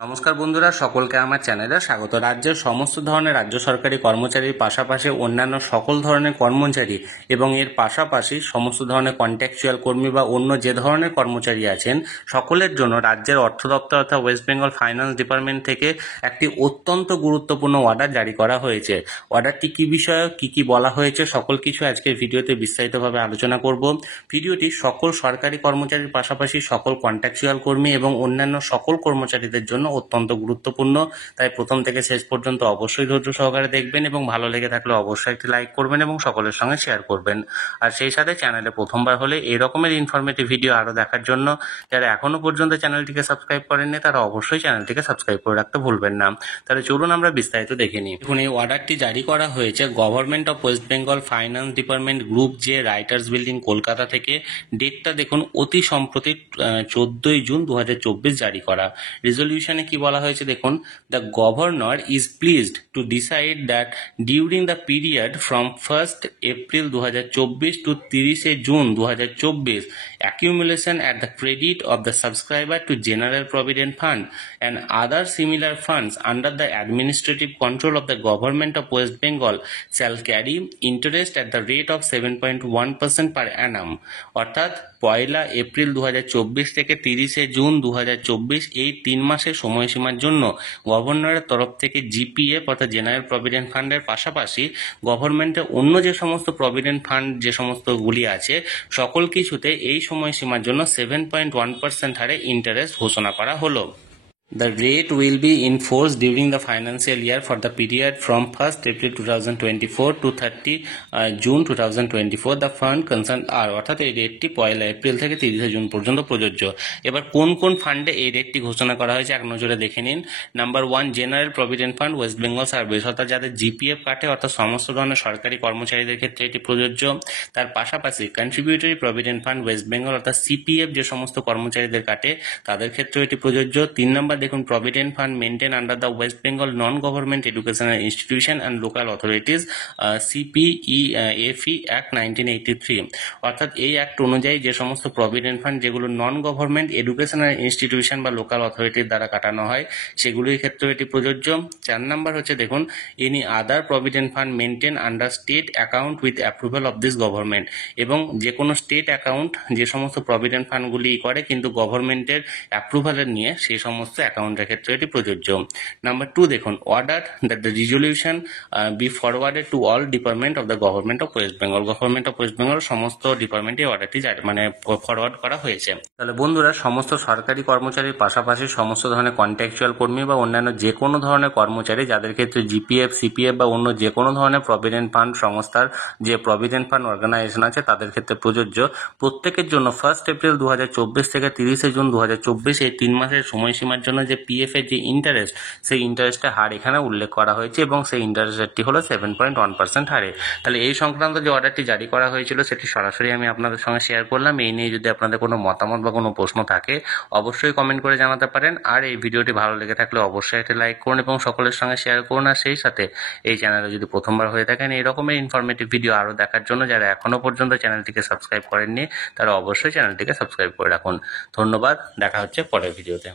নমস্কার বন্ধুরা, সকলকে আমার চ্যানেলে স্বাগত। রাজ্যের সমস্ত ধরনের রাজ্য সরকারি কর্মচারীর পাশাপাশি অন্যান্য সকল ধরনের কর্মচারী এবং এর পাশাপাশি সমস্ত ধরনের কন্ট্রাকচুয়াল কর্মী বা অন্য যে ধরনের কর্মচারী আছেন সকলের জন্য রাজ্যের অর্থ দপ্তর অর্থাৎ ওয়েস্ট বেঙ্গল ফাইন্যান্স ডিপার্টমেন্ট থেকে একটি অত্যন্ত গুরুত্বপূর্ণ অর্ডার জারি করা হয়েছে। অর্ডারটি কি বিষয়ে কি বলা হয়েছে সকল কিছু আজকের ভিডিওতে বিস্তারিতভাবে আলোচনা করব। ভিডিওটি সকল সরকারি কর্মচারীর পাশাপাশি সকল কন্ট্রাকচুয়াল কর্মী এবং অন্যান্য সকল কর্মচারীদের জন্য অত্যন্ত গুরুত্বপূর্ণ, তাই প্রথম থেকে শেষ পর্যন্ত অবশ্যই ধৈর্য সহকারে দেখবেন এবং ভালো লেগে থাকলে অবশ্যই একটি লাইক করবেন এবং সকলের সঙ্গে শেয়ার করবেন। আর সেই সাথে চ্যানেলে প্রথমবার হলে এই রকমের ইনফরমেটিভ ভিডিও আরও দেখার জন্য যারা এখনো পর্যন্ত চ্যানেলটিকে সাবস্ক্রাইব করেননি তারা অবশ্যই চ্যানেলটিকে সাবস্ক্রাইব করে রাখতে ভুলবেন না। তাহলে চলুন আমরা বিস্তারিত দেখে নিই। এখন এই অর্ডারটি জারি করা হয়েছে government of West Bengal finance department group J, Writers Building, Kolkata থেকে। ডেটটা দেখুন অতি সম্প্রতি 14ই জুন 2024 জারি করা। রেজলিউশনে কি বলা হয়েছে দেখুন, the governor is pleased to decide that during the period from 1st April 2024 to 30 June 2024 accumulation at the credit of the subscriber to General Provident Fund and other similar funds under the administrative control of the Government of West Bengal shall carry interest at the rate of 7.1% per annum। অর্থাৎ 1 April 2024 থেকে 30 June 2024 এই 3 মাসের সময়সীমার জন্য গভর্নরের তরফ থেকে GPF অর্থাৎ জেনারেল প্রভিডেন্ট ফান্ডের পাশাপাশি গভর্নমেন্টের অন্য যে সমস্ত প্রভিডেন্ট ফান্ড যে সমস্তগুলি আছে সকল কিছুতে এই সময়সীমার জন্য 7.1% হারে ইন্টারেস্ট ঘোষণা করা হলো। The rate will be in force during the financial year for the period from 1st April 2024 to 30 June 2024. The fund concerned are অর্থাৎ এই রেটটি 1 এপ্রিল থেকে 30 জুন পর্যন্ত প্রযোজ্য। এবার কোন কোন ফান্ডে এই রেটটি ঘোষণা করা হয়েছে এক নজরে দেখে নিন। Number 1, general provident fund West Bengal service, অর্থাৎ যাদের জিপিএফ কাটে অর্থাৎ সমস্ত ধরনের সরকারি কর্মচারীদের ক্ষেত্রে এটি প্রযোজ্য। তার পাশাপাশি contributory provident fund West Bengal অর্থাৎ সিপিএফ যে সমস্ত কর্মচারীদের কাটে তাদের ক্ষেত্রেও এটি প্রযোজ্য। 3 নম্বর দেখুন, provident fund maintain under the West Bengal non government educational institution and local authorities CPEFE act 1983, অর্থাৎ এই অ্যাক্ট অনুযায়ী যে সমস্ত প্রভিডেন্ট ফান্ড যেগুলো নন গভর্নমেন্ট এডুকেশনাল ইনস্টিটিউশন বা লোকাল অথরিটির দ্বারা কাটানো হয় সেগুলির ক্ষেত্রেও এটি প্রযোজ্য। 4 নম্বর হচ্ছে দেখুন, any other provident fund maintain under state account with approval of this government, এবং যে কোনো স্টেট অ্যাকাউন্ট যে সমস্ত প্রভিডেন্ট ফান্ডগুলি করে কিন্তু গভর্নমেন্টের অ্যাপ্রুভালের নিয়ে সেই সমস্ত অ্যাকাউন্টের ক্ষেত্রে এটি প্রযোজ্য। নাম্বার 2 দেখুন, order that the resolution B forwarded to all department of the government of West Bengal. Government of West Bengal সমস্ত ডিপার্টমেন্টে অর্ডারটি ফরওয়ার্ড করা হয়েছে। তাহলে বন্ধুরা, সমস্ত সরকারি কর্মচারীর পাশাপাশি সমস্ত ধরনের কন্ট্রাকচুয়াল কর্মী বা অন্যান্য যে কোনো ধরনের কর্মচারী যাদের ক্ষেত্রে জিপিএফ, সিপিএফ বা অন্য যে কোনো ধরনের প্রভিডেন্ট ফান্ড সংস্থার যে প্রভিডেন্ট ফান্ড অর্গানাইজেশন আছে তাদের ক্ষেত্রে প্রযোজ্য। প্রত্যেকের জন্য 1 এপ্রিল 2024 থেকে 30 জুন 2024 এই 3 মাসের সময়সীমার জন্য যে পিএফ এর যে ইন্টারেস্ট সেই ইন্টারেস্টের হার এখানে উল্লেখ করা হয়েছে এবং সেই ইন্টারেস্ট রেটটি হলো 7.1% হারে। তাহলে এই সংক্রান্ত যে অর্ডারটি জারি করা হয়েছিল সেটি সরাসরি আমি আপনাদের সঙ্গে শেয়ার করলাম। এই নিয়ে যদি আপনাদের কোনো মতামত বা কোনো প্রশ্ন থাকে অবশ্যই কমেন্ট করে জানাতে পারেন। আর এই ভিডিওটি ভালো লেগে থাকলে অবশ্যই একটি লাইক করুন এবং সকলের সঙ্গে শেয়ার করুন। আর সেই সাথে এই চ্যানেলে যদি প্রথমবার হয়ে থাকেন এই রকমের ইনফরমেটিভ ভিডিও আরও দেখার জন্য যারা এখনো পর্যন্ত চ্যানেলটিকে সাবস্ক্রাইব করেননি তারা অবশ্যই চ্যানেলটিকে সাবস্ক্রাইব করে রাখুন। ধন্যবাদ, দেখা হচ্ছে পরের ভিডিওতে।